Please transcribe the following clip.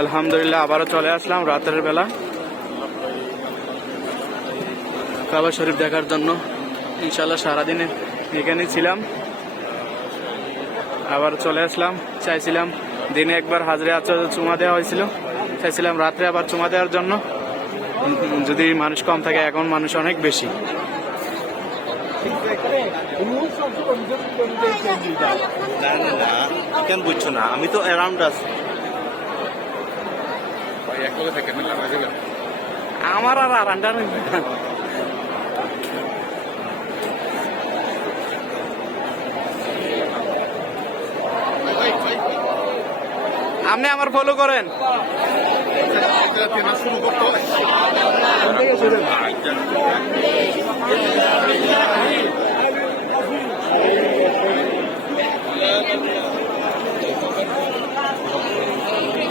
আলহামদুলিল্লাহ আবারও চলে আসলাম রাতের বেলা কাবা শরীফ দেখার জন্য। ইনশাল্লাহ সারাদিনে এখানেই ছিলাম, আবার চলে আসলাম। চাইছিলাম দিনে একবার হাজরে আচর চুমা দেওয়া হয়েছিল, চাইছিলাম রাত্রে আবার চুমা দেওয়ার জন্য, যদি মানুষ কম থাকে। এখন মানুষ অনেক বেশি। কেন বুঝছো না? আমি তো অ্যারাউন্ড আছি। আমার আর আরান্ডা নেই। আপনি আমার ফলো করেন।